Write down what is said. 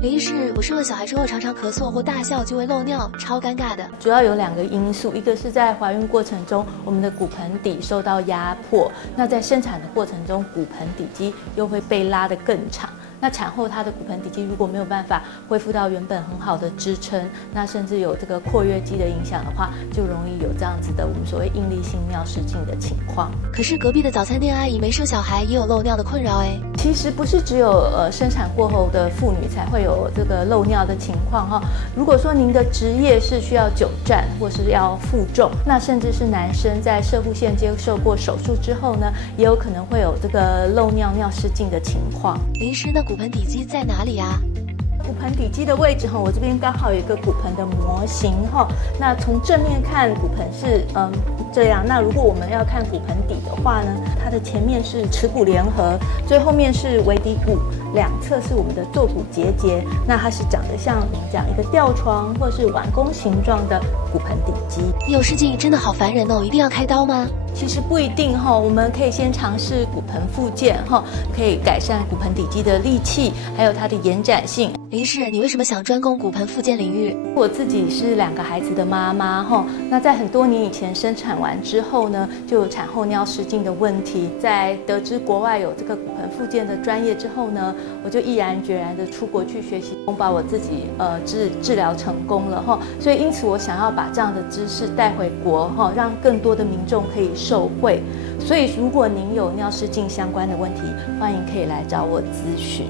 林医师，我生了小孩之后常常咳嗽或大笑就会漏尿，超尴尬的。主要有2个因素，一个是在怀孕过程中，我们的骨盆底受到压迫，那在生产的过程中，骨盆底肌又会被拉得更长。那产后它的骨盆底肌如果没有办法恢复到原本很好的支撑，那甚至有这个括约肌的影响的话，就容易有这样子的我们所谓应力性尿失禁的情况。可是隔壁的早餐店阿姨没生小孩也有漏尿的困扰哎。其实不是只有生产过后的妇女才会有这个漏尿的情况哈。如果说您的职业是需要久站或是要负重，那甚至是男生在射护腺接受过手术之后呢，也有可能会有这个漏尿尿失禁的情况。林医师，那骨盆底肌在哪里啊？骨盆底肌的位置我这边刚好有一个骨盆的模型那从正面看骨盆是这样，那如果我们要看骨盆底的话呢，它的前面是耻骨联合，最后面是尾骶骨，两侧是我们的坐骨结节，那它是长得像我们讲一个吊床或是碗弓形状的骨盆底肌。有失禁真的好烦人哦，一定要开刀吗？其实不一定我们可以先尝试骨盆复健可以改善骨盆底肌的力气，还有它的延展性。林医师，你为什么想专攻骨盆复健领域？我自己是2个孩子的妈妈那在很多年以前生产完之后呢，就有产后尿失禁的问题。在得知国外有这个骨盆复健的专业之后呢，我就毅然决然的出国去学习，把我自己治疗成功了所以因此我想要把这样的知识带回国让更多的民众可以受惠。所以如果您有尿失禁相关的问题，欢迎可以来找我咨询。